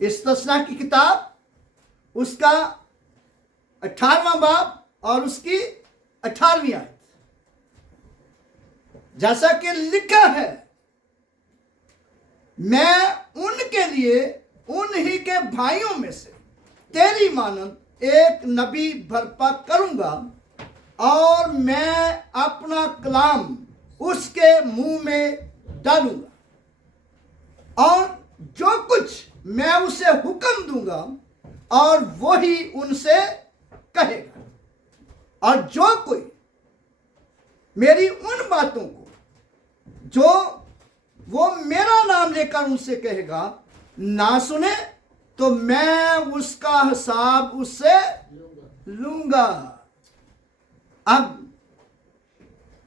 इस्तिस्ना की किताब उसका 18वां बाब और उसकी 18वीं आयत। जैसा कि लिखा है, मैं उनके लिए उन्हीं के भाइयों में से तेरी मानंद एक नबी बर्पा करूंगा और मैं अपना कलाम उसके मुंह में डालूंगा और जो कुछ मैं उसे हुक्म दूंगा और वही उनसे कहेगा। और जो कोई मेरी उन बातों को जो वो मेरा नाम लेकर उनसे कहेगा ना सुने, तो मैं उसका हिसाब उससे लूंगा। अब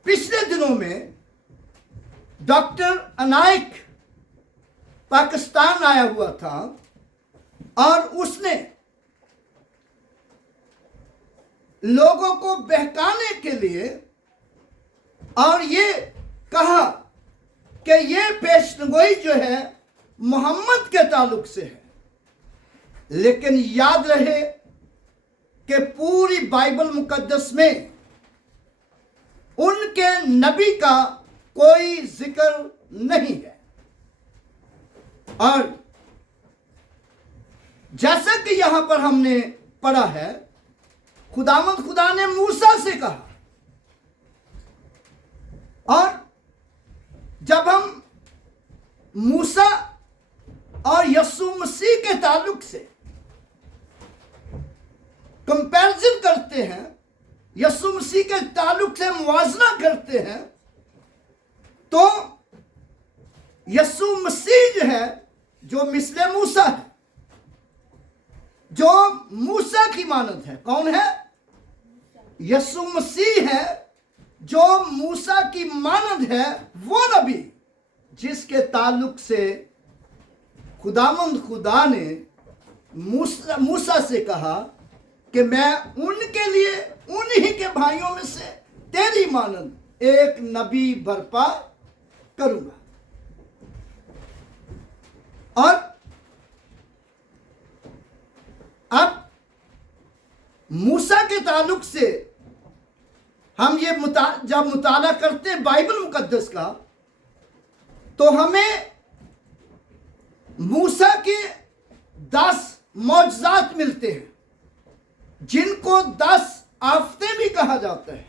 पिछले दिनों में डॉक्टर अनायक पाकिस्तान आया हुआ था और उसने लोगों को बहकाने के लिए और ये कहा कि ये पेशनगोई जो है मोहम्मद के ताल्लुक से है। लेकिन याद रहे कि पूरी बाइबल मुकद्दस में उनके नबी का कोई जिक्र नहीं है। और जैसा कि यहां पर हमने पढ़ा है, खुदावंद खुदा ने मूसा से कहा। और जब हम मूसा और यीशु मसीह के ताल्लुक से कंपैरिजन करते हैं, यीशु मसीह के ताल्लुक से मुवाजना करते हैं, तो यीशु मसीह जो है, जो मिस्ले मूसा है, जो मूसा की मानद है, कौन है? यीशु मसीह है जो मूसा की मानद है, वो नबी जिसके ताल्लुक से खुदावंद खुदा ने मूसा से कहा कि मैं उनके लिए उन्हीं के भाइयों में से तेरी मानद एक नबी बर्पा करूंगा। और अब मूसा के ताल्लुक से हम ये जब मुताला करते हैं बाइबल मुकद्दस का, तो हमें मूसा के 10 मौजज़ात मिलते हैं, जिनको 10 आफतें भी कहा जाता है।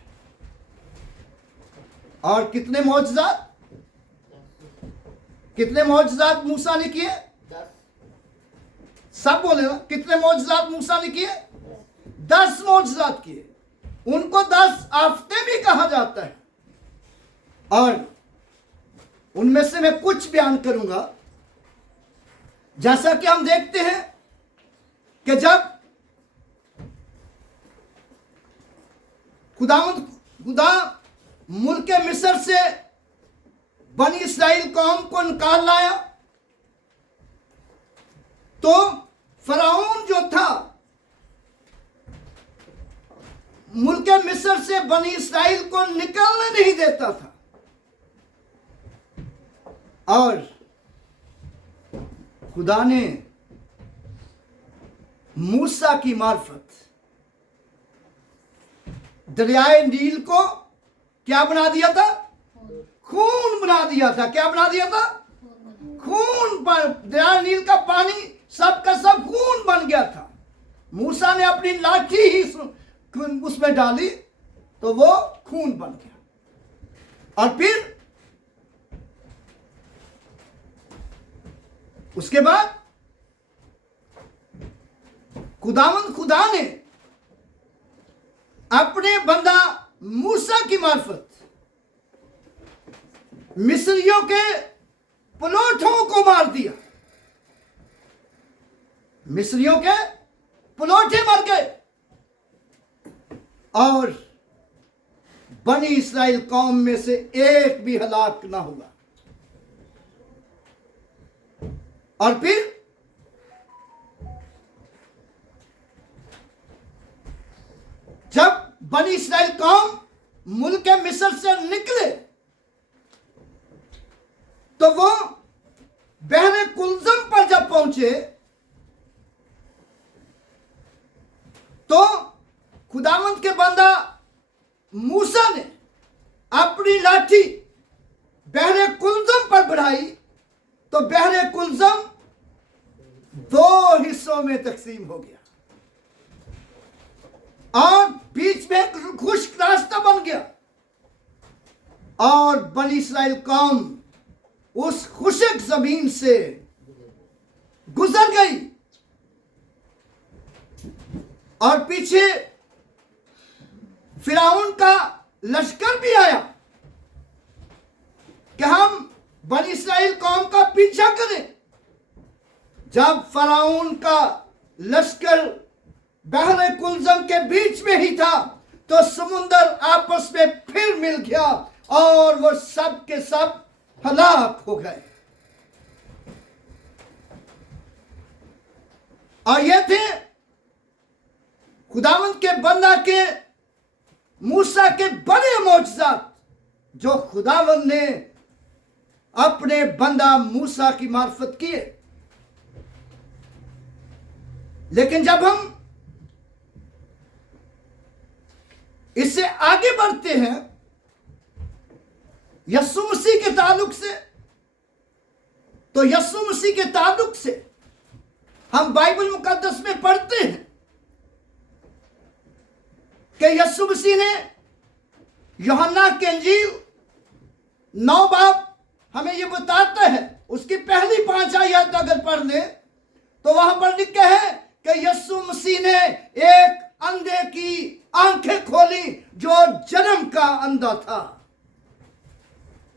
और कितने मौजज़ात मूसा ने किए? सब बोले ना, कितने मौजज़ात मूसा ने किए? 10 मौजज़ात किए। उनको 10 आफतें भी कहा जाता है। और उनमें से मैं कुछ बयान करूंगा। जैसा कि हम देखते हैं कि जब खुदा मुल्क मिस्र से बनी इस्राएल कौम को निकाल लाया, तो फराऊन जो था मुल्क मिस्र से बनी इस्राएल को निकलने नहीं देता था। और खुदा ने मूसा की मार्फत दरियाए नील को क्या बना दिया था? खून बना दिया था। क्या बना दिया था? खून। दरियाए नील का पानी सब का सब खून बन गया था। मूसा ने अपनी लाठी ही उसमें डाली तो वो खून बन गया। और फिर उसके बाद खुदा ने अपने बंदा मूसा की मार्फत मिस्रियों के पलोठों को मार दिया। मिस्रियों के पलोठे मर गए और बनी इस्राएल कौम में से एक भी हलाक ना हुआ। और फिर जब बनी इस्राएल कौम मुल्क मिस्र से निकले, तो वो बहरे कुलजम पर जब पहुंचे तो खुदावंत के बंदा मूसा ने अपनी लाठी बहरे कुलजम पर बढ़ाई तो बहरे कुलजम 2 हिस्सों में तकसीम हो गया और बीच में एक खुश्क रास्ता बन गया और बनी इस्राएल कौम उस खुश्क जमीन से गुजर गई। और पीछे फिरौन का लश्कर भी आया कि हम बनी इस्राएल कौम का पीछा करें। जब फिरौन का लश्कर बहरे कुलजम के बीच में ही था तो समुंदर आपस में फिर मिल गया और वो सब के सब हलाक हो गए। और ये थे खुदावंत के बंदा के मूसा के बड़े मौजज़ात जो खुदावंत ने अपने बंदा मूसा की मार्फत किए। लेकिन जब हम इससे आगे बढ़ते हैं यीशु मसीह के ताल्लुक से, तो यीशु मसीह के ताल्लुक से हम बाइबल मुकद्दस में पढ़ते हैं कि यीशु मसीह ने यूहन्ना के इंजील 9 बाब हमें यह बताता है, उसकी पहली 5 आयत अगर पढ़ ले तो वहां पर लिखा है कि यीशु मसीह ने एक अंधे की आंखें खोली जो जन्म का अंधा था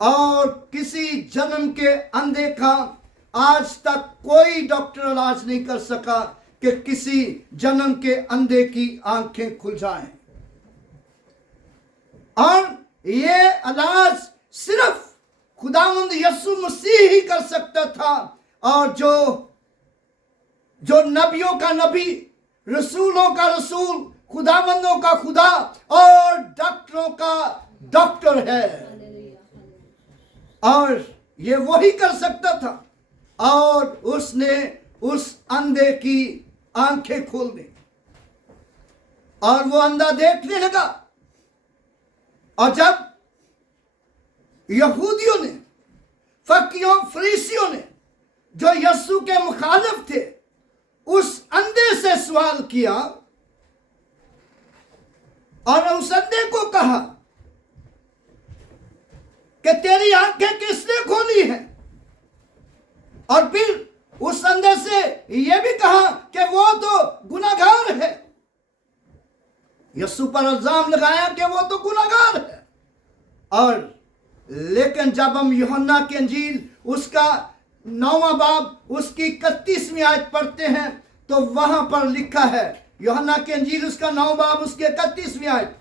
और किसी जन्म के अंधे का आज तक कोई डॉक्टर इलाज नहीं कर सका कि किसी जन्म के अंधे की आंखें खुल जाएं। और ये इलाज सिर्फ खुदावंद यीशु मसीह ही कर सकता था और जो नबियों का नबी, रसूलों का रसूल, खुदावंदों का खुदा और डॉक्टरों का डॉक्टर है। और ये वही कर सकता था और उसने उस अंधे की आंखें खोल दी और वो अंधा देखने लगा। और जब यहूदियों ने, फकीरों, फरीसियों ने जो यीशु के मुखालिफ थे उस अंधे से सवाल किया और उस अंधे को कहा कि तेरी आंखें किसने खोली है? और फिर उस अंधे से यह भी कहा कि वो तो गुनाहगार है। यीशु पर इल्जाम लगाया कि वो तो गुनाहगार है। और लेकिन जब हम यूहन्ना की इंजील उसका 9वां बाब उसकी 31वीं आयत पढ़ते हैं तो वहां पर लिखा है, यूहन्ना की इंजील उसका 9वां बाब उसकी 31वीं आयत,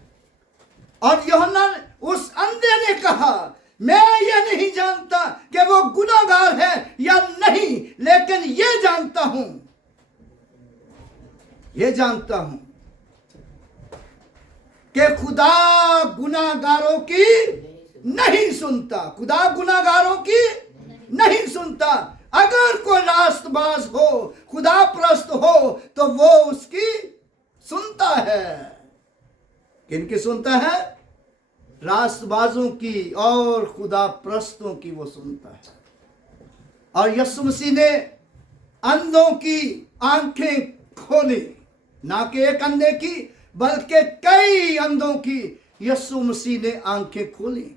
और यूहन्ना उस अंधे ने कहा मैं ये नहीं जानता कि वो गुनाहगार है या नहीं, लेकिन ये जानता हूं कि खुदा गुनाहगारों की नहीं सुनता। खुदा गुनाहगारों की नहीं सुनता। अगर कोई रास्तबाज हो, खुदा प्रस्त हो, तो वो उसकी सुनता है। किनकी सुनता है? रास्तबाजों की और खुदा प्रस्तों की वो सुनता है। और यीशु मसीह ने अंधों की आंखें खोली, ना कि एक अंधे की बल्कि कई अंधों की यीशु मसीह ने आंखें खोली।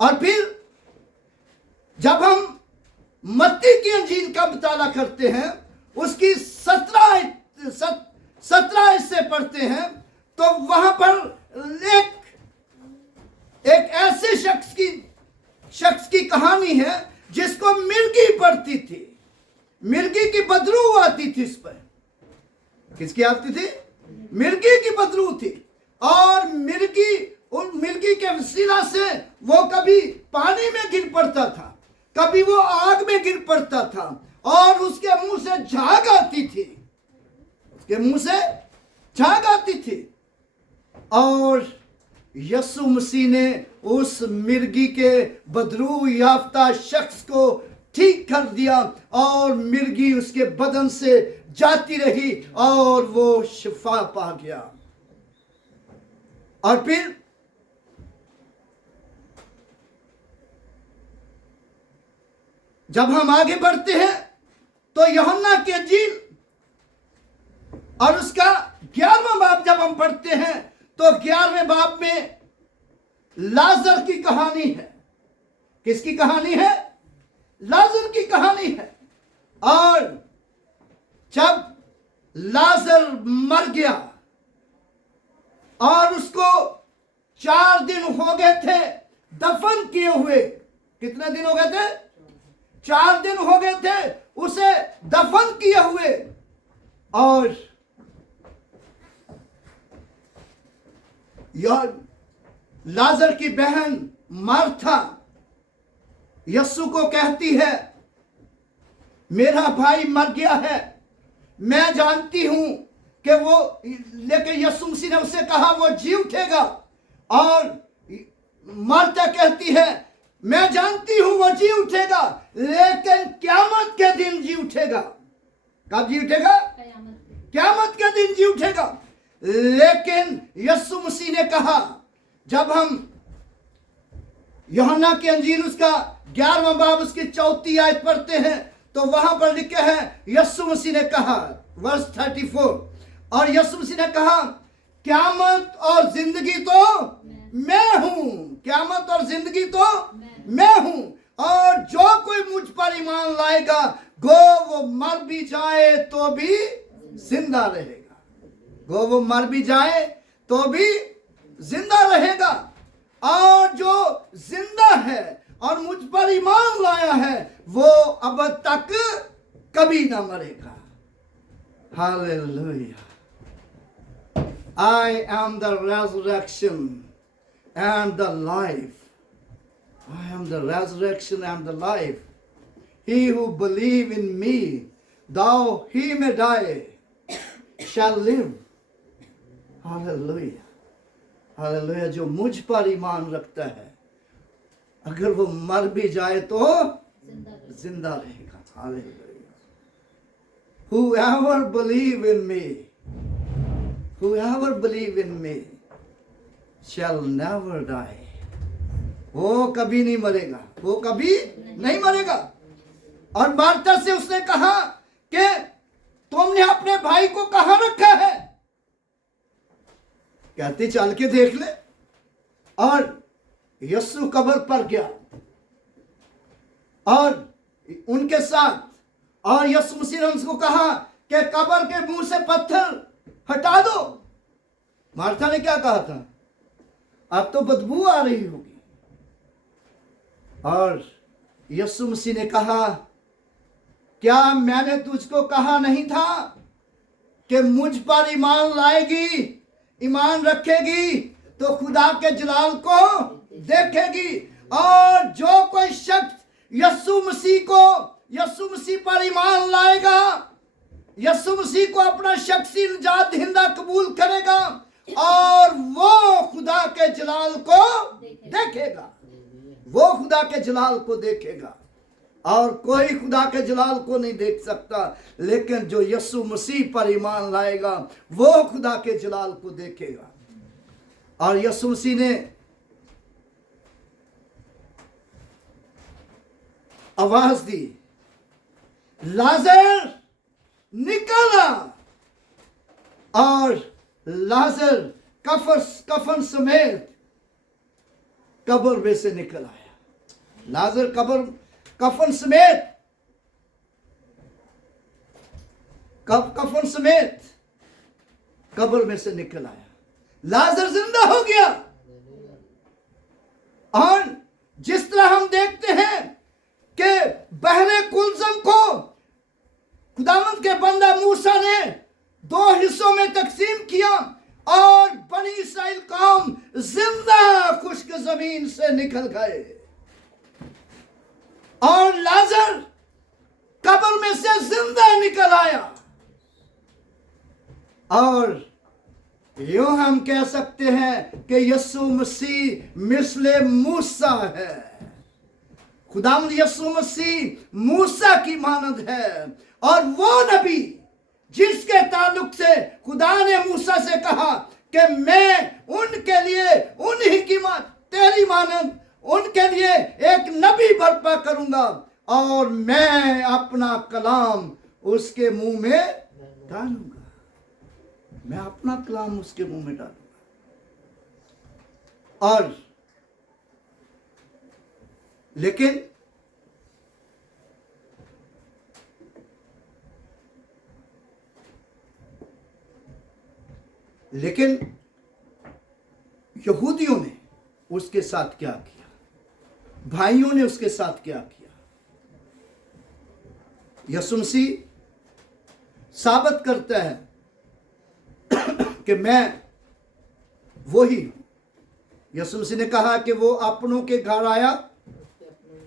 और फिर जब हम मत्ती की इंजील का मुताला करते हैं उसकी 17 से पढ़ते हैं तो वहां पर एक ऐसे शख्स की कहानी है जिसको मिर्गी पड़ती थी। मिर्गी की बदबू आती थी इस पर। किसकी आती थी? मिर्गी की बदबू थी। और मिर्गी के वसीला से वो कभी पानी में गिर पड़ता था, कभी वो आग में गिर पड़ता था और उसके मुंह से झाग आती थी। और यीशु मसीह ने उस मिर्गी के बदरू याफ्ता शख्स को ठीक कर दिया और मिर्गी उसके बदन से जाती रही और वो शिफा पा गया। और फिर जब हम आगे बढ़ते हैं तो यूहन्ना की इंजील और उसका 11वां बाब जब हम पढ़ते हैं तो 11वें बाब में लाजर की कहानी है। किसकी कहानी है? लाजर की कहानी है। और जब लाजर मर गया और उसको 4 दिन हो गए थे दफन किए हुए। कितने दिन हो गए थे? 4 दिन हो गए थे उसे दफन किए हुए। और लाजर की बहन मार्था यस्सु को कहती है, मेरा भाई मर गया है, मैं जानती हूं कि वो, लेकिन यस्सु मसीह ने उससे कहा वो जी उठेगा। और मार्था कहती है, मैं जानती हूं वो जी उठेगा, लेकिन क़यामत के दिन जी उठेगा। कब जी उठेगा? क़यामत के दिन जी उठेगा। लेकिन यस्सु मसीह ने कहा, जब हम यूहन्ना की अंजील उसका 11वां बाब उसकी 4 आयत पढ़ते हैं तो वहां पर लिखा है, यस्सु मसीह ने कहा, वर्स 34, और यस्सु मसीह ने कहा, क़यामत और जिंदगी तो मैं हूं। क़यामत और जिंदगी तो मैं हूं, और जो कोई मुझ पर ईमान लाएगा गो वो मर भी जाए तो भी जिंदा रहेगा। गो वो मर भी जाए तो भी जिंदा रहेगा। और जो जिंदा है और मुझ पर ईमान लाया है वो अब तक कभी ना मरेगा। Hallelujah. I am the resurrection and the life. I am the resurrection and the life. He who believe in me, though he may die, shall live. Hallelujah. Hallelujah. जो मुझ पर ईमान रखता है अगर वो मर भी जाए तो जिंदा रहेगा। Hallelujah. Whoever believe in me, whoever believe in me shall never die. वो कभी नहीं मरेगा, वो कभी नहीं मरेगा। और मार्था से उसने कहा कि तुमने अपने भाई को कहां रखा है? कहती चल के देख ले। और यस्सु कब्र पर गया और उनके साथ, और यस्सु मसीह ने उनको कहा कि कब्र के मुंह से पत्थर हटा दो। मार्था ने क्या कहा था? अब तो बदबू आ रही होगी। और यस्सु मसीह ने कहा, क्या मैंने तुझको कहा नहीं था कि मुझ पर ईमान लाएगी, ईमान रखेगी तो खुदा के जलाल को देखेगी। और जो कोई शख्स यस्सु मसीह पर ईमान लाएगा, यस्सु मसीह को अपना शख्सी निजात दहिंदा कबूल करेगा और वो खुदा के जलाल को देखेगा। वो खुदा के जलाल को देखेगा। और कोई खुदा के जलाल को नहीं देख सकता, लेकिन जो यस्सु मसीह पर ईमान लाएगा वो खुदा के जलाल को देखेगा। और यस्सु मसीह ने आवाज दी, लाजर निकला। और लाजर कफन समेत कब्र में से निकल आया। लाजर कफन समेत कब्र में से निकल आया। लाजर जिंदा हो गया। और जिस तरह हम देखते हैं कि बहरे कुलजम को खुदावंद के बंदा मूसा ने 2 हिस्सों में तकसीम किया और बनी इस्राएल कौम जिंदा खुश्क जमीन से निकल गए। और लाजर कब्र में से जिंदा निकल आया। और यूं हम कह सकते हैं कि यस्सु मसीह मिस्ले मूसा है। खुदावंद यीशु मसीह मूसा की मानद है, और वो नबी जिसके ताल्लुक से खुदा ने मूसा से कहा कि मैं उनके लिए उन्हीं की तेरी मानद उनके लिए एक नबी बर्पा करूंगा, और मैं अपना कलाम उसके मुंह में डालूंगा। मैं अपना कलाम उसके मुंह में डालूंगा। और लेकिन यहूदियों ने उसके साथ क्या किया, भाइयों ने उसके साथ क्या किया। यीशु मसीह साबित करता है कि मैं वही हूं। यीशु मसीह ने कहा कि वो अपनों के घर आया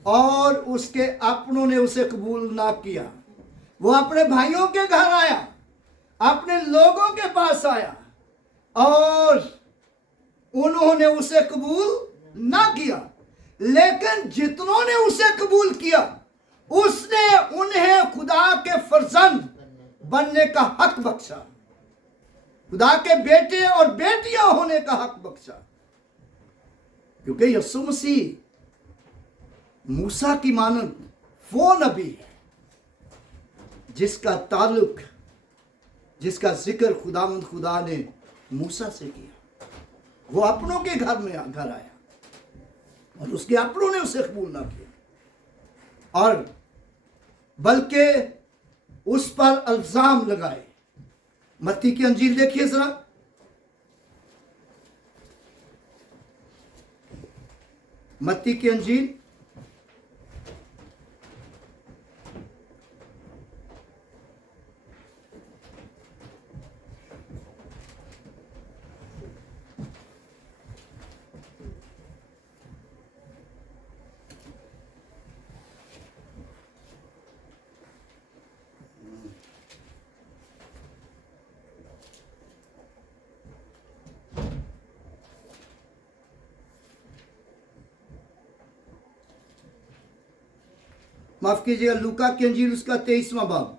और उसके अपनों ने उसे कबूल ना किया। वो अपने भाइयों के घर आया, अपने लोगों के पास आया, और उन्होंने उसे कबूल ना किया। लेकिन जितनों ने उसे कबूल किया, उसने उन्हें खुदा के फर्जंद बनने का हक बख्शा, खुदा के बेटे और बेटियां होने का हक बख्शा। क्योंकि यीशु मसीह मूसा की मानद वो नबी है जिसका ताल्लुक, जिसका जिक्र खुदा ने मूसा से किया। वो अपनों के घर आया और उसके अपनों ने उसे कबूल ना किया, और बल्कि उस पर इल्जाम लगाए। मत्ती की अंजील देखिए जरा, मत्ती की अंजील माफ कीजिएगा, लूका की अंजील उसका 23वां बाब,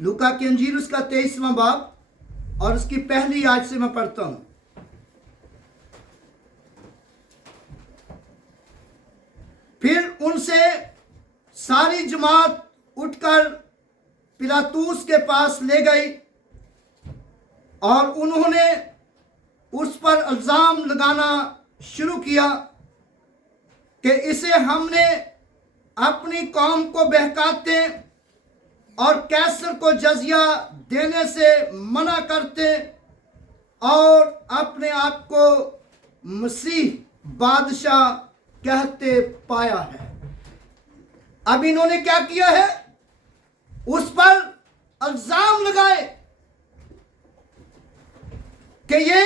लूका की अंजील उसका 23वां बाब और उसकी पहली आयत से मैं पढ़ता हूं। फिर उनसे सारी जमात उठकर पिलातूस के पास ले गई और उन्होंने उस पर इल्जाम लगाना शुरू किया कि इसे हमने अपनी कौम को बहकाते और कैसर को जजिया देने से मना करते और अपने आप को मसीह बादशाह कहते पाया है। अब इन्होंने क्या किया है, उस पर इल्जाम लगाए कि ये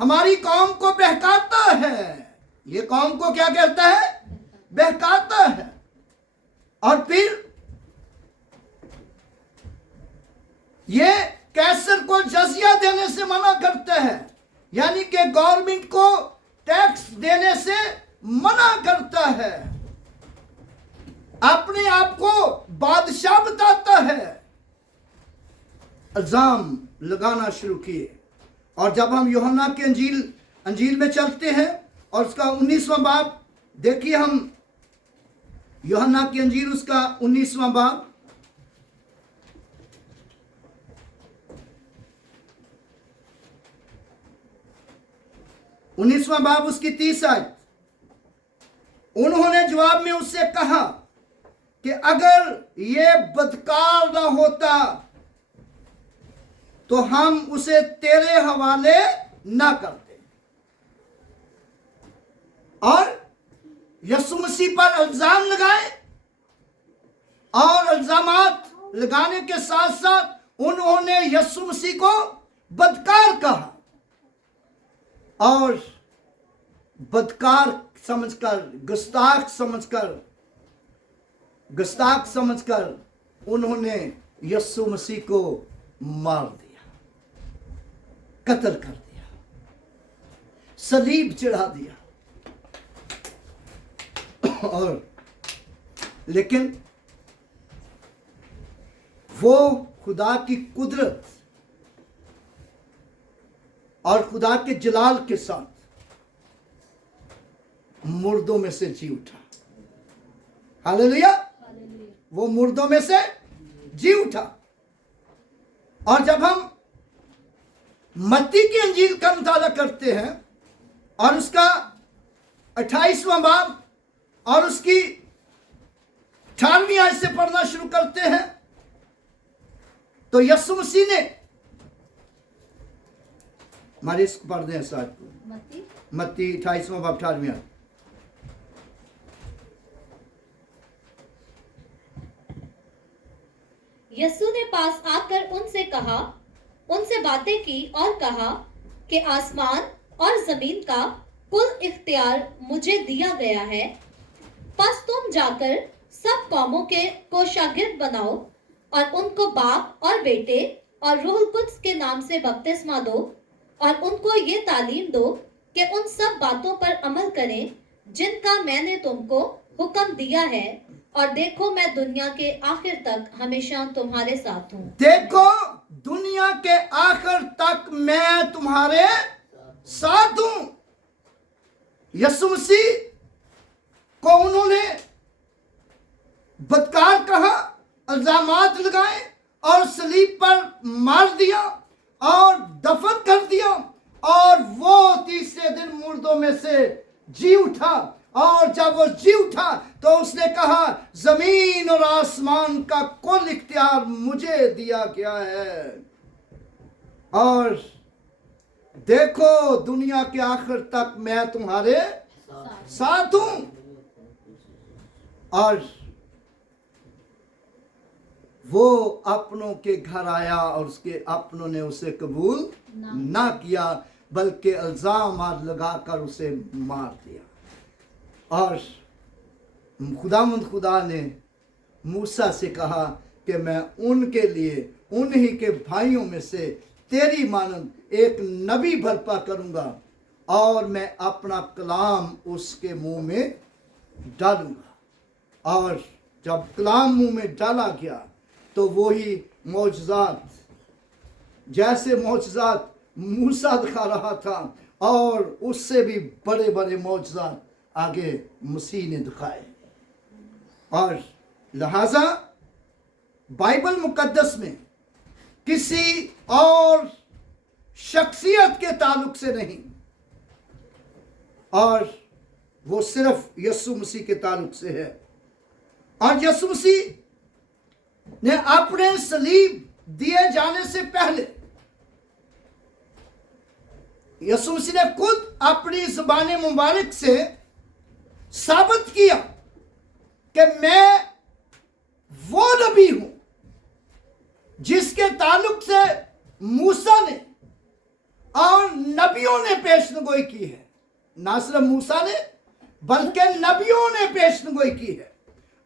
हमारी कौम को बहकाता है। ये कौम को क्या कहता है, बहकाता है। और फिर ये कैसर को जजिया देने से मना करता है, यानी कि गवर्नमेंट को टैक्स देने से मना करता है, अपने आप को बादशाह बताता है। इल्जाम लगाना शुरू किए। और जब हम यूहन्ना के अंजील में चलते हैं और उसका 19वां बाब देखिए, हम यूहन्ना की अंजील उसका 19वां बाब, उसकी 30 आयत। उन्होंने जवाब में उससे कहा कि अगर ये बदकार न होता तो हम उसे तेरे हवाले ना करते। और यीशु मसीह पर इल्जाम लगाए, और इल्जामात लगाने के साथ साथ उन्होंने यीशु मसीह को बदकार कहा, और बदकार समझकर, गुस्ताख समझकर उन्होंने यीशु मसीह को मार दिया, कत्ल कर दिया। सलीब चढ़ा दिया। और लेकिन वो खुदा की कुदरत और खुदा के जलाल के साथ मुर्दों में से जी उठा। हालेलुया। वो मुर्दों में से जी उठा। और जब हम मत्ती की अंजील का मुताला करते हैं और उसका 28वां बाब और उसकी 18वीं आयत से पढ़ना शुरू करते हैं, तो यीशु मसीह ने, हमारे इसको पढ़ दें साथ को, मत्ती 28वां बाब 18वीं आयत। यीशु ने पास आकर उनसे बातें की और कहा कि आसमान और जमीन का कुल इख्तियार मुझे दिया गया है। बस तुम जाकर सब कौमों को शागिर्द बनाओ और उनको बाप और बेटे और रूह कुद्स के नाम से बपतिस्मा दो और उनको ये तालीम दो कि उन सब बातों पर अमल करें जिनका मैंने तुमको हुक्म दिया है, और देखो मैं दुनिया के आखिर तक हमेशा तुम्हारे साथ हूँ। देखो दुनिया के आखिर तक मैं तुम्हारे साथ हूं। यीशु मसीह को उन्होंने बदकार कहा, इल्जामात लगाए और सलीब पर मार दिया और दफन कर दिया, और वो तीसरे दिन मुर्दों में से जी उठा। और जब वो जी उठा तो उसने कहा, जमीन और आसमान का कुल इख्तियार मुझे दिया गया है, और देखो दुनिया के आखिर तक मैं तुम्हारे साथ हूं। और वो अपनों के घर आया और उसके अपनों ने उसे कबूल ना किया, बल्कि इल्जाम लगाकर उसे मार दिया। और खुदा ने मूसा से कहा कि मैं उनके लिए, उन्हीं के भाइयों में से तेरी मानंद एक नबी बर्पा करूंगा, और मैं अपना कलाम उसके मुंह में डालूंगा। और जब कलाम मुंह में डाला गया तो वही मौजज़ात, जैसे मौजज़ात मूसा दिखा रहा था, और उससे भी बड़े बड़े मौजज़ात आगे मसीह ने दिखाए। और लिहाजा बाइबल मुकद्दस में किसी और शख्सियत के ताल्लुक से नहीं, और वो सिर्फ यीशु मसीह के ताल्लुक से है। और यीशु मसीह ने अपने सलीब दिए जाने से पहले, यीशु मसीह ने खुद अपनी ज़ुबान मुबारक से साबित किया कि मैं वो नबी हूं जिसके ताल्लुक से मूसा ने और नबियों ने पेशनगोई की है। ना सिर्फ मूसा ने बल्कि नबियों ने पेशनगोई की है।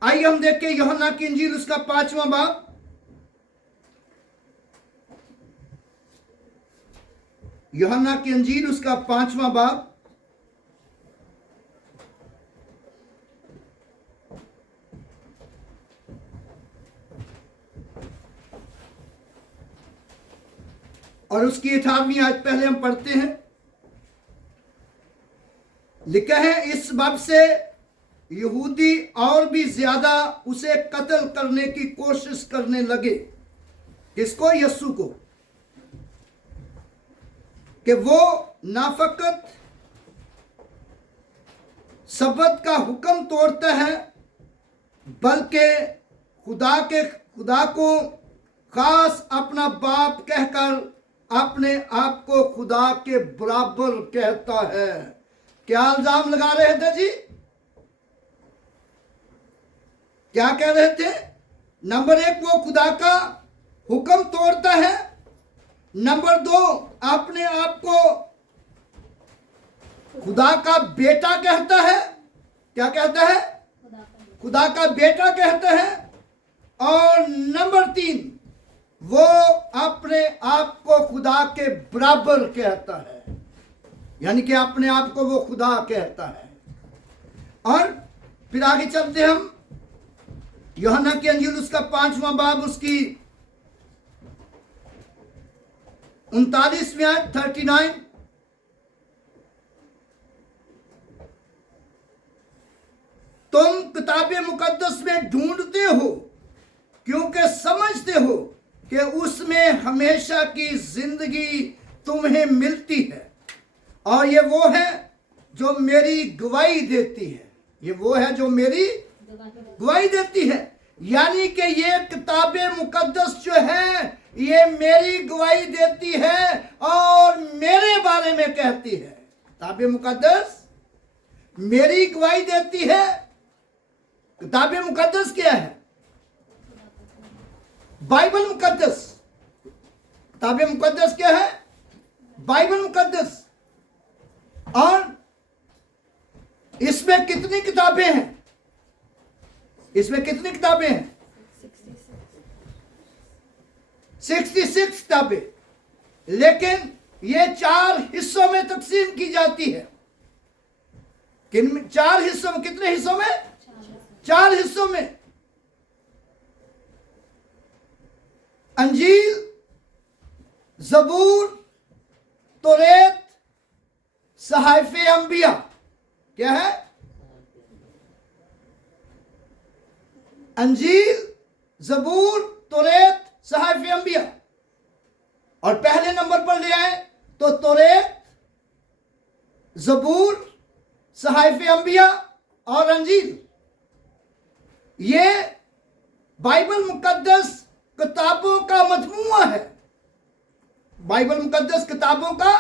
आइए हम देखें यूहन्ना की इंजील उसका 5वां बाब, यूहन्ना की इंजील उसका 5वां बाब और उसकी 18वीं आयत पहले हम पढ़ते हैं। लिखा है, इस बाब से यहूदी और भी ज्यादा उसे कत्ल करने की कोशिश करने लगे। किसको? यीशु को, कि वो ना फकत सब्बत का हुक्म तोड़ता है बल्कि खुदा को खास अपना बाप कहकर अपने आप को खुदा के बराबर कहता है। क्या इल्जाम लगा रहे थे जी? क्या कह रहे थे? नंबर 1, वो खुदा का हुक्म तोड़ता है। नंबर 2, अपने आप को खुदा का बेटा कहता है। क्या कहता है? खुदा का बेटा कहता है। और नंबर 3, वो अपने आप को खुदा के बराबर कहता है। यानी कि अपने आप को वो खुदा कहता है। और फिर आगे चलते हम यूहन्ना की अंजील उसका 5वां बाब उसकी 39वीं आयत 39। तुम किताबे मुकद्दस में ढूंढते हो क्योंकि समझते हो कि उसमें हमेशा की जिंदगी तुम्हें मिलती है, और ये वो है जो मेरी गवाही देती है। ये वो है जो मेरी गवाही देती है। यानी कि ये किताबे मुकद्दस जो है ये मेरी गवाही देती है और मेरे बारे में कहती है। किताबे मुकद्दस मेरी गवाही देती है। किताबे मुकद्दस क्या है? बाइबल मुकद्दस। किताबे मुकद्दस क्या है? बाइबल मुकद्दस। और इसमें कितनी किताबें हैं? इसमें कितनी किताबें हैं? 66 किताबें। लेकिन ये 4 हिस्सों में तकसीम की जाती है। किन 4 हिस्सों में? कितने हिस्सों में? 4 हिस्सों में। अंजील, जबूर, तौरात, सहाइफे अंबिया। क्या है? अंजील, जबूर, तौरात, सहाइफे अंबिया। और पहले नंबर पर ले आए तो तौरात, जबूर, सहाइफे अंबिया और अंजील। ये बाइबल मुकद्दस किताबों का मजमूआ है। बाइबल मुकद्दस किताबों का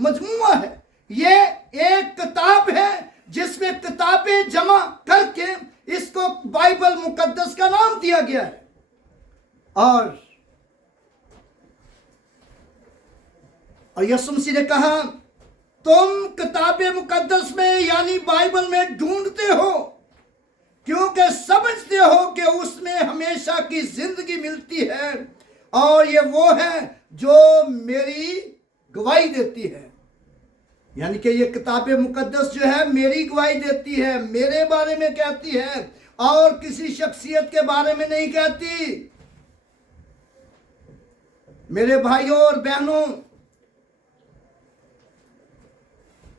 मजमूआ है। ये एक किताब है जिसमें किताबें जमा करके इसको बाइबल मुकद्दस का नाम दिया गया है। और यीशु मसीह ने कहा तुम किताबे मुकद्दस में यानी बाइबल में ढूंढते हो क्योंकि समझते हो कि उसमें हमेशा की जिंदगी मिलती है, और ये वो है जो मेरी गवाही देती है। यानी कि ये किताबे मुकद्दस जो है मेरी गवाही देती है, मेरे बारे में कहती है और किसी शख्सियत के बारे में नहीं कहती। मेरे भाइयों और बहनों,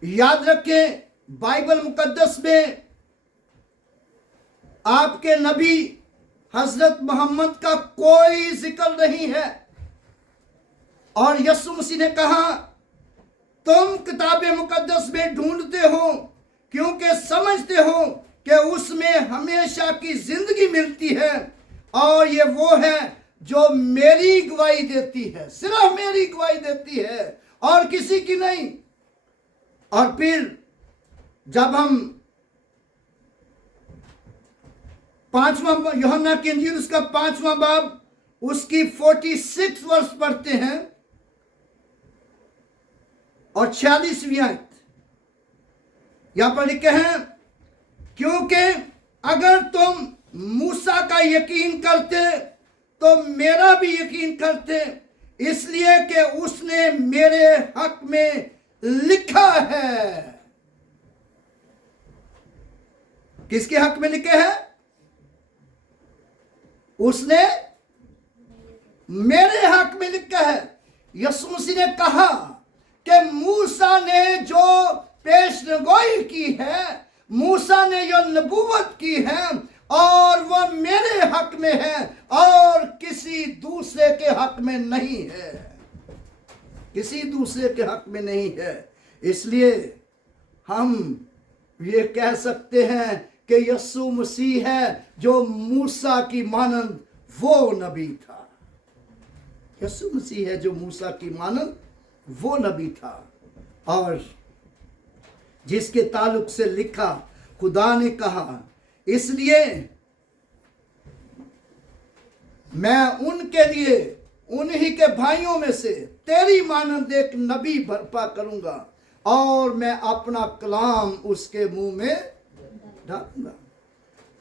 याद रखें बाइबल मुकद्दस में आपके नबी हजरत मोहम्मद का कोई जिक्र नहीं है। और यीशु मसीह ने कहा तुम किताबे मुकद्दस में ढूंढते हो क्योंकि समझते हो कि उसमें हमेशा की जिंदगी मिलती है, और ये वो है जो मेरी गवाही देती है। सिर्फ मेरी गवाही देती है और किसी की नहीं। और फिर जब हम 5वां यूहन्ना की इंजील उसका 5वां बाब उसकी 46 वर्ष पढ़ते हैं और 46वीं आयत यहां पर लिखे हैं, क्योंकि अगर तुम मूसा का यकीन करते तो मेरा भी यकीन करते, इसलिए कि उसने मेरे हक में लिखा है। किसके हक में लिखे हैं? उसने मेरे हक में लिखा है। यीशु मसीह ने कहा कि मूसा ने जो पेशगोई की है, मूसा ने जो नबूवत की है, और वह मेरे हक में है और किसी दूसरे के हक में नहीं है। किसी दूसरे के हक में नहीं है। इसलिए हम ये कह सकते हैं कि यीशु मसीह है जो मूसा की मानंद वो नबी था। यीशु मसीह है जो मूसा की मानंद वो नबी था, और जिसके ताल्लुक से लिखा खुदा ने कहा, इसलिए मैं उनके लिए उन्हीं के भाइयों में से तेरी मानंद एक नबी बर्पा करूंगा और मैं अपना कलाम उसके मुंह में डालूंगा।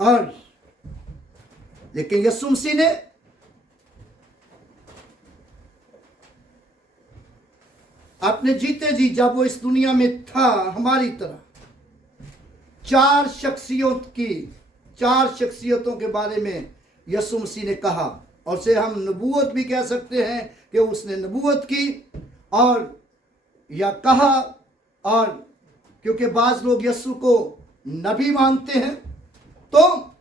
और लेकिन यीशु मसीह ने अपने जीते जी जब वो इस दुनिया में था हमारी तरह, चार शख्सियतों के बारे में यीशु मसीह ने कहा, और से हम नबूवत भी कह सकते हैं कि उसने नबूवत की और या कहा। और क्योंकि बाज लोग यीशु को नबी मानते हैं, तो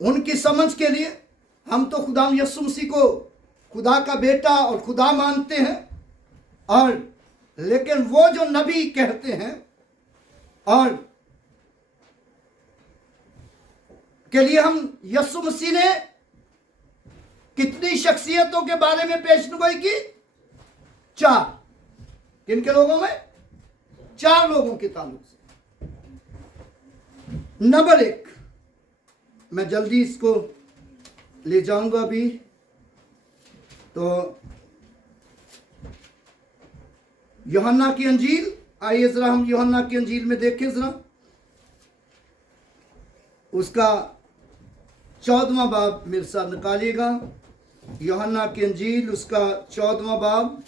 उनकी समझ के लिए हम तो खुदा यीशु मसीह को खुदा का बेटा और खुदा मानते हैं, और लेकिन वो जो नबी कहते हैं और के लिए हम यीशु मसीह ने कितनी शख्सियतों के बारे में पेशनुगोई की? 4। किनके लोगों में? 4 लोगों के ताल्लुक से। नंबर 1, मैं जल्दी इसको ले जाऊंगा अभी, तो यूहन्ना की अंजील, आइए जरा हम यूहन्ना की अंजील में देखें जरा, उसका 14वां बाब मेरे साथ निकालिएगा। यूहन्ना की अंजील उसका 14वां बाब,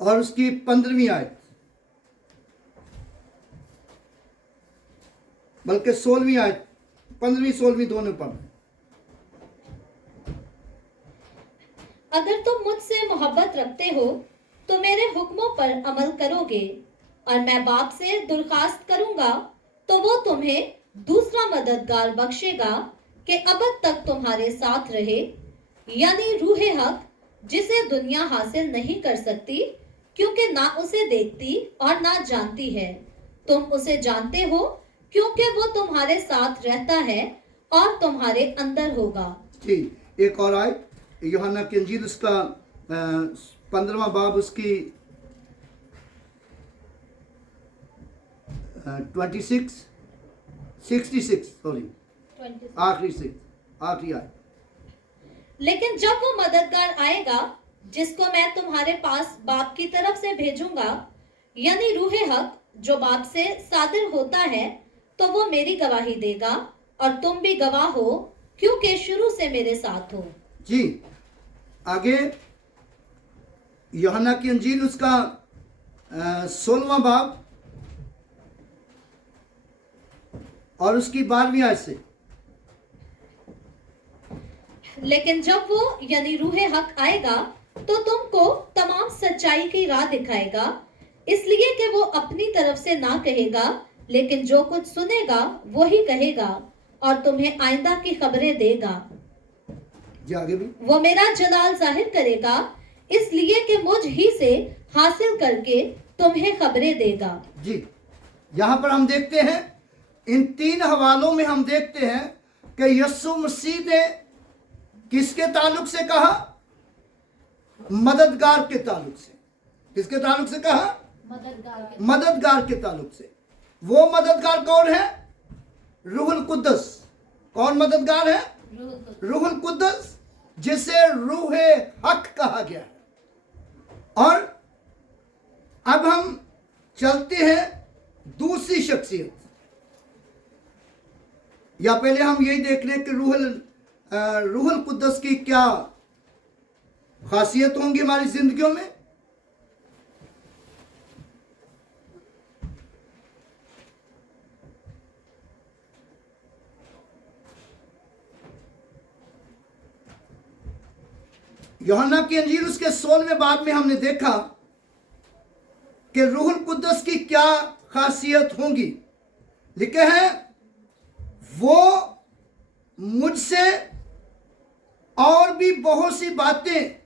और उसकी 15वीं आयत, बल्कि 16वीं आयत, 15वीं 16वीं दोनों पढ़। अगर तुम मुझसे मोहब्बत रखते हो तो मेरे हुक्मों पर अमल करोगे, और मैं बाप से दरख्वास्त करूंगा तो वो तुम्हें दूसरा मददगार बख्शेगा कि अब तक तुम्हारे साथ रहे, यानी रूहे हक, जिसे दुनिया हासिल नहीं कर सकती क्योंकि ना उसे देखती और ना जानती है। तुम उसे जानते हो क्योंकि वो तुम्हारे साथ रहता है और तुम्हारे अंदर होगा। ठीक, एक और आयत यूहन्ना की अंजील उसका 15वां बाब, उसकी 66 सॉरी, आखिरी आयत। लेकिन जब वो मददगार आएगा जिसको मैं तुम्हारे पास बाप की तरफ से भेजूंगा, यानी रूहे हक जो बाप से सादिर होता है, तो वो मेरी गवाही देगा और तुम भी गवाह हो क्योंकि शुरू से मेरे साथ हो। जी, आगे यूहन्ना की अंजील उसका 16वां बाब और उसकी 12वीं आयत से। लेकिन जब वो यानी रूहे हक आएगा तो तुमको तमाम सच्चाई की राह दिखाएगा, इसलिए कि वो अपनी तरफ से ना कहेगा, लेकिन जो कुछ सुनेगा वही कहेगा और तुम्हें आइंदा की खबरें देगा। आगे भी वो मेरा जलाल जाहिर करेगा, इसलिए कि मुझ ही से हासिल करके तुम्हें खबरें देगा। जी, यहाँ पर हम देखते हैं, इन 3 हवालों में हम देखते हैं कि यीशु मसीह ने किसके ताल्लुक से कहा? मददगार के ताल्लुक से। किसके ताल्लुक से कहा? मददगार के ताल्लुक से। वो मददगार कौन है? रूहुल कुद्दस। कौन मददगार है? रूहुल कुद्दस, जिसे रूहे हक कहा गया है। और अब हम चलते हैं दूसरी शख्सियत, या पहले हम यही देख लें कि रूहुल कुद्दस की क्या खासियत होंगी हमारी जिंदगियों में। यूहन्ना की अंजील उसके 16वें बाब में हमने देखा कि रूहुल कुद्दस की क्या खासियत होंगी। लिखे हैं, वो मुझसे और भी बहुत सी बातें,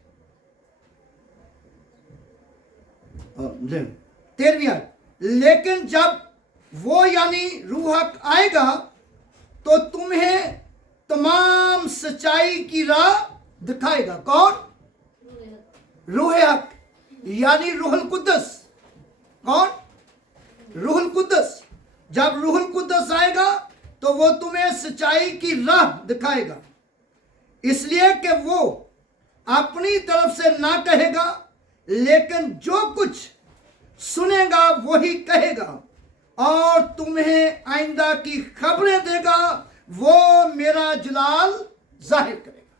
13वीं आयत, लेकिन जब वो यानी रूह हक आएगा तो तुम्हें तमाम सच्चाई की राह दिखाएगा। कौन? रूहे हक यानी रूहुल कुद्दस। कौन? रूहुल कुद्दस। जब रूहुल कुद्दस आएगा तो वो तुम्हें सच्चाई की राह दिखाएगा, इसलिए कि वो अपनी तरफ से ना कहेगा, लेकिन जो कुछ सुनेगा वही कहेगा और तुम्हें आइंदा की खबरें देगा, वो मेरा जलाल जाहिर करेगा।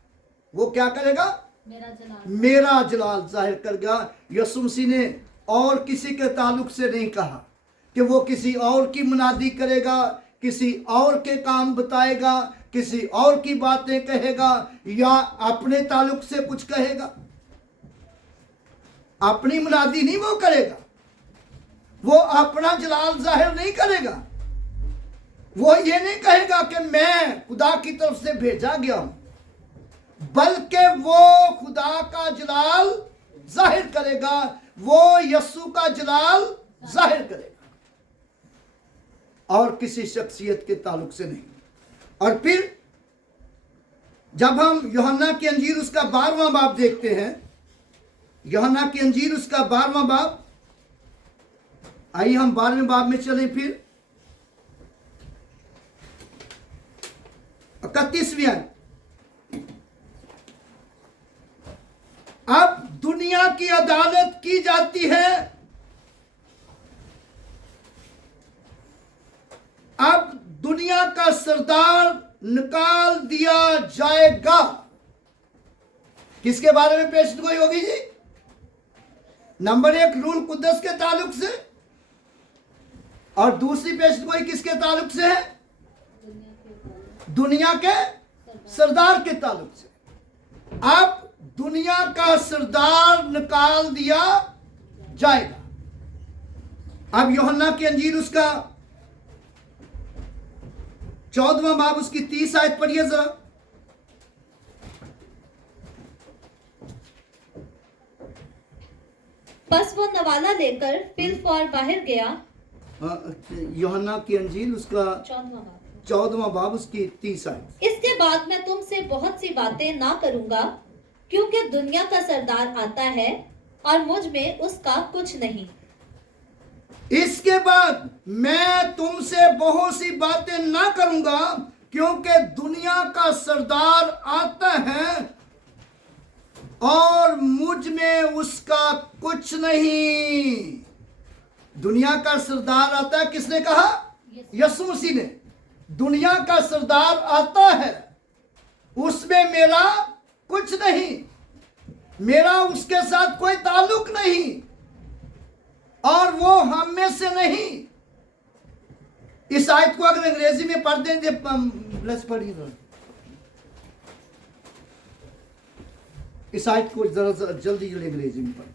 वो क्या करेगा? मेरा जलाल जाहिर करेगा। यीशु मसीह ने और किसी के ताल्लुक से नहीं कहा कि वो किसी और की मुनादी करेगा, किसी और के काम बताएगा, किसी और की बातें कहेगा, या अपने ताल्लुक से कुछ कहेगा। अपनी मुनादी नहीं वो करेगा, वो अपना जलाल जाहिर नहीं करेगा। वो ये नहीं कहेगा कि मैं खुदा की तरफ से भेजा गया हूं, बल्कि वो खुदा का जलाल जाहिर करेगा, वो यीशु का जलाल जाहिर करेगा, और किसी शख्सियत के ताल्लुक से नहीं। और फिर जब हम यूहन्ना की अंजील उसका 12वां बाब देखते हैं, यूहन्ना की अंजील उसका 12वां बाब, आइए हम 12वें बाब में चलें। फिर 31वीं आयत। अब दुनिया की अदालत की जाती है, अब दुनिया का सरदार निकाल दिया जाएगा। किसके बारे में पेश गोई होगी जी? नंबर 1 रूल कुद्दस के ताल्लुक से, और दूसरी पेश गोई किसके ताल्लुक से है? दुनिया के सरदार के ताल्लुक से। अब दुनिया का सरदार निकाल दिया जाएगा। अब यूहन्ना की अंजील उसका 14वां बाब उसकी 30 आयत पढ़िए जरा। बस वो नवाला लेकर फिलफौर बाहर गया। यूहन्ना की अंजील उसका 14वां बाब उसकी 30 आयत। इसके बाद मैं तुमसे बहुत सी बातें ना करूंगा, क्योंकि दुनिया का सरदार आता है और मुझ में उसका कुछ नहीं। इसके बाद मैं तुमसे बहुत सी बातें ना करूंगा, क्योंकि दुनिया का सरदार आता है और मुझ में उसका कुछ नहीं। दुनिया का सरदार आता है, किसने कहा? यीशु मसीह ने। दुनिया का सरदार आता है, उसमें मेरा कुछ नहीं, मेरा उसके साथ कोई ताल्लुक नहीं, और वो हम में से नहीं। इस आयत को अगर अंग्रेजी में पढ़ दें, प्लस पढ़िए इस आयत को जरा जल्दी अंग्रेजी में पढ़।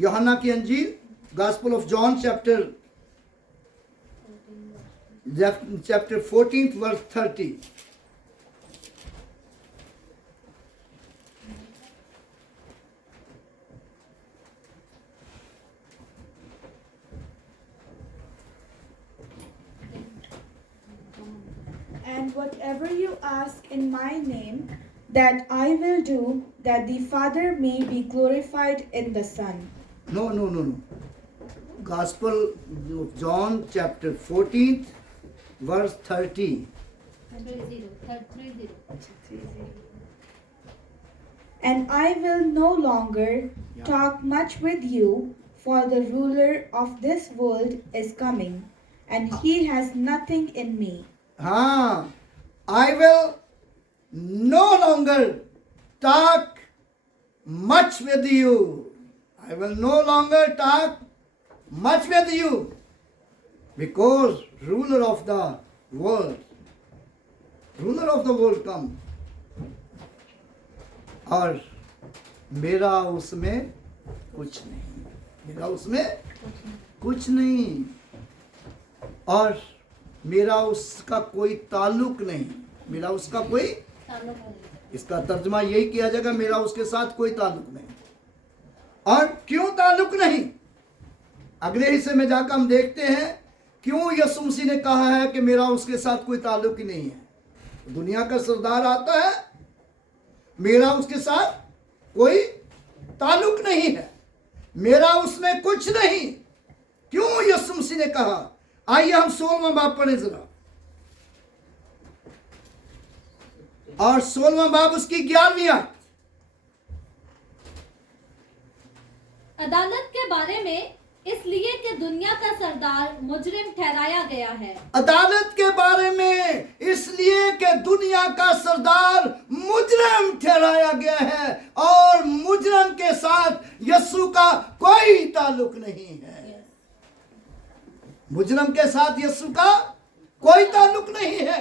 यूहन्ना की अंजील, gospel of John chapter 14 verse 30। And whatever you ask in my name, that I will do, that the Father may be glorified in the Son. No. Gospel of John chapter 14 verse 30. 30. And I will no longer talk much with you, for the ruler of this world is coming, and he has nothing in me. I will no longer talk much with you. I will no longer talk much with you, because ruler of the world come, और मेरा उसमें कुछ नहीं, मेरा उसमें कुछ नहीं, और मेरा उसका कोई ताल्लुक नहीं, मेरा उसका कोई, इसका तर्जमा यही किया जाएगा, मेरा उसके साथ कोई ताल्लुक नहीं। और क्यों ताल्लुक नहीं? अगले हिस्से में जाकर हम देखते हैं क्यों यीशु मसीह ने कहा है कि मेरा उसके साथ कोई ताल्लुक ही नहीं है। दुनिया का सरदार आता है, मेरा उसके साथ कोई ताल्लुक नहीं है, मेरा उसमें कुछ नहीं। क्यों यीशु मसीह ने कहा? आइए हम 16वां बाब पढ़ें जरा, और 16वां बाब उसकी 11वीं आयत। अदालत के बारे में, इसलिए कि दुनिया का सरदार मुजरिम ठहराया गया है। अदालत के बारे में इसलिए कि दुनिया का सरदार मुजरिम ठहराया गया है और मुजरिम के साथ यीशु का कोई ताल्लुक नहीं है। मुजरिम के साथ यीशु का कोई ताल्लुक नहीं है।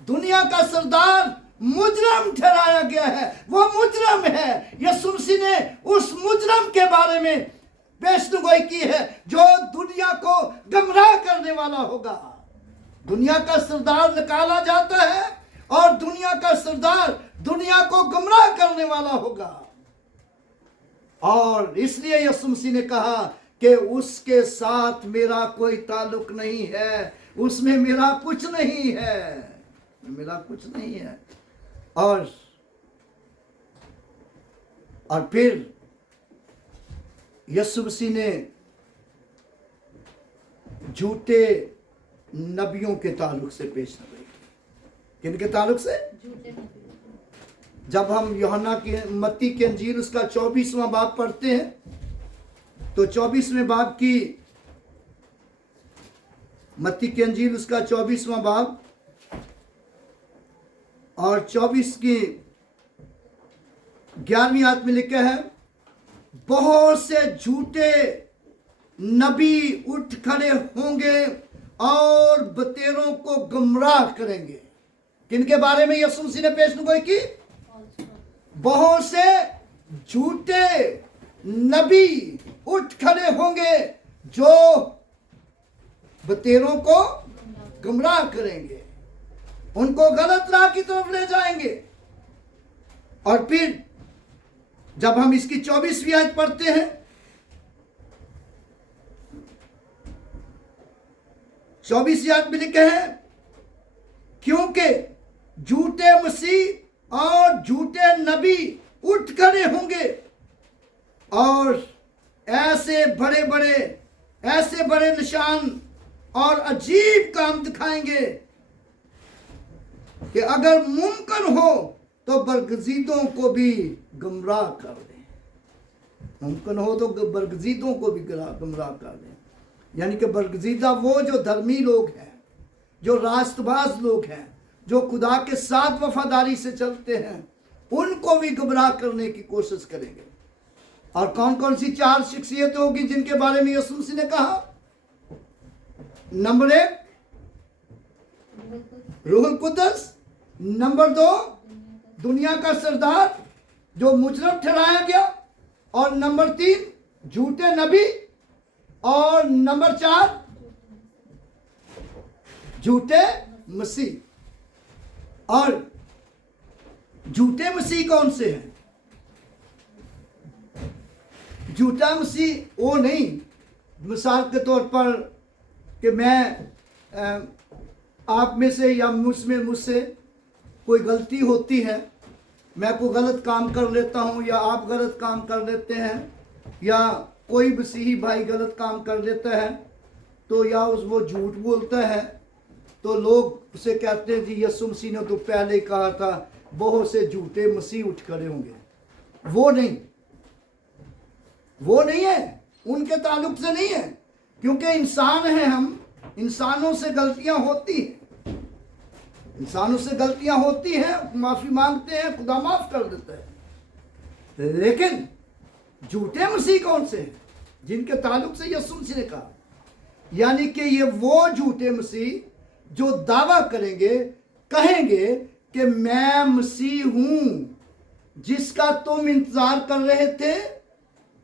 दुनिया का सरदार मुजरिम ठहराया गया है, वो मुजरिम है। यीशु मसीह ने उस मुजरिम के बारे में पेशगोई की है जो दुनिया को गुमराह करने वाला होगा। दुनिया का सरदार निकाला जाता है और दुनिया का सरदार दुनिया को गुमराह करने वाला होगा। और इसलिए यीशु मसीह ने कहा कि उसके साथ मेरा कोई ताल्लुक नहीं है, उसमें मेरा कुछ नहीं है, मेरा कुछ नहीं है। और फिर यीशु मसीह ने झूठे नबियों के ताल्लुक से पेशगोई की। किन के ताल्लुक से? झूठे नबी। जब हम यूहन्ना के मत्ती के अंजील उसका 24वां बाब पढ़ते हैं तो 24वें बाब की, मत्ती के अंजील उसका 24वां बाब और 24 की 11वीं आयत में लिखा है, बहुत से झूठे नबी उठ खड़े होंगे और बतेरों को गुमराह करेंगे। किनके बारे में यीशु मसीह ने पेशगोई की? बहुत से झूठे नबी उठ खड़े होंगे जो बतेरों को गुमराह करेंगे, उनको गलत राह की तरफ ले जाएंगे। और फिर जब हम इसकी 24वीं आयत पढ़ते हैं, 24वीं आयत में लिखा है, क्योंकि झूठे मसीह और झूठे नबी उठ खड़े होंगे और ऐसे बड़े निशान और अजीब काम दिखाएंगे कि अगर मुमकिन हो तो बरगजीदों को भी गुमराह कर दें। मुमकिन हो तो बरगजीदों को भी गुमराह कर दें। यानी कि बरगजीदा वो जो धर्मी लोग हैं, जो रास्तबाज लोग हैं, जो खुदा के साथ वफादारी से चलते हैं, उनको भी गुमराह करने की कोशिश करेंगे। और कौन कौन सी 4 शख्सियत होगी जिनके बारे में यीशु मसीह ने कहा? नंबर 1 रूहुल कुद्दस, नंबर 2 दुनिया का सरदार जो मुजरिम ठहराया गया, और नंबर 3 झूठे नबी, और नंबर 4 झूठे मसीह। और झूठे मसीह कौन से हैं? झूठा मसीह वो नहीं, मिसाल के तौर पर कि मैं आप में से या मुझसे कोई गलती होती है, मैं कोई गलत काम कर लेता हूँ या आप गलत काम कर लेते हैं या कोई मसीही भाई गलत काम कर लेता है, तो या वो झूठ बोलता है तो लोग उसे कहते हैं जी यीशु मसीह ने तो पहले ही कहा था बहुत से झूठे मसीह उठ खड़े होंगे। वो नहीं है, उनके ताल्लुक से नहीं है, क्योंकि इंसान हैं हम, इंसानों से गलतियां होती हैं, इंसानों से गलतियां होती हैं, माफी मांगते हैं, खुदा माफ कर देता है। लेकिन झूठे मसीह कौन से हैं? जिनके ताल्लुक से यीशु मसीह ने कहा, यानी कि ये वो झूठे मसीह जो दावा कहेंगे कि मैं मसीह हूं जिसका तुम इंतजार कर रहे थे,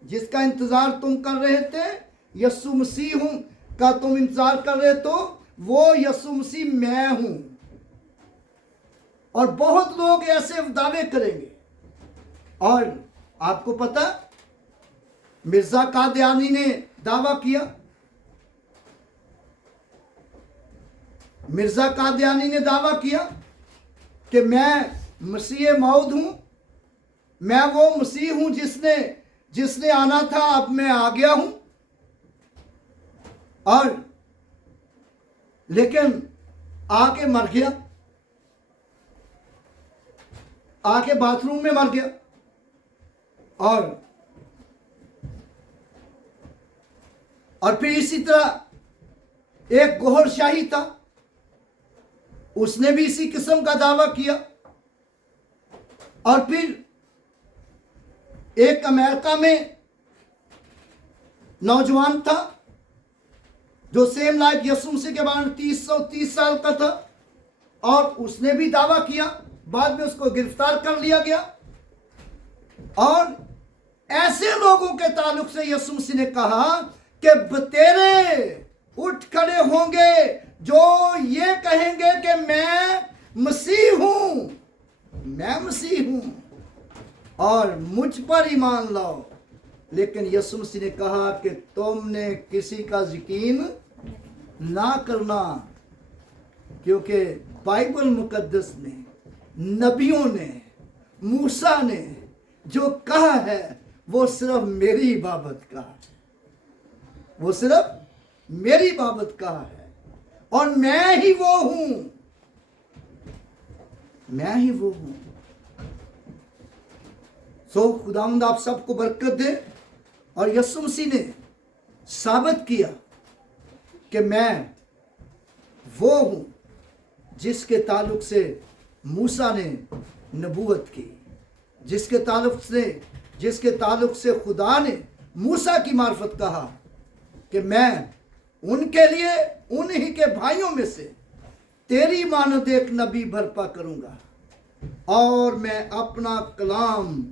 जिसका इंतजार तुम कर रहे थे, यीशु मसीह हूं का तुम इंतजार कर रहे, तो वो यीशु मसीह मैं हूं। और बहुत लोग ऐसे दावे करेंगे। और आपको पता, मिर्जा कादियानी ने दावा किया, मिर्जा कादियानी ने दावा किया कि मैं मसीह मौद हूं, मैं वो मसीह हूं जिसने आना था, अब मैं आ गया हूं। और लेकिन आके मर गया, आके बाथरूम में मर गया। और फिर इसी तरह एक गोहरशाही था, उसने भी इसी किस्म का दावा किया। और फिर एक अमेरिका में नौजवान था जो सेम लाइफ यीशु मसीह के बारे में 30 साल का था, और उसने भी दावा किया। बाद में उसको गिरफ्तार कर लिया गया। और ऐसे लोगों के ताल्लुक से यीशु मसीह ने कहा कि बतेरे उठ खड़े होंगे जो ये कहेंगे कि मैं मसीह हूं, मैं मसीह हूं और मुझ पर ईमान लाओ। लेकिन यीशु मसीह ने कहा कि तुमने किसी का यकीन ना करना, क्योंकि बाइबल मुकद्दस ने, नबियों ने, मूसा ने जो कहा है वो सिर्फ मेरी बाबत का है, वो सिर्फ मेरी बाबत का है, और मैं ही वो हूं, मैं ही वो हूं। सो खुदावंद आप सबको बरकत दे। और यीशु मसीह ने साबित किया कि मैं वो हूं जिसके ताल्लुक से मूसा ने नबूवत की, जिसके ताल्लुक से खुदा ने मूसा की मार्फत कहा कि मैं उनके लिए, उन्हीं के भाइयों में से तेरी मानद एक नबी बर्पा करूंगा और मैं अपना कलाम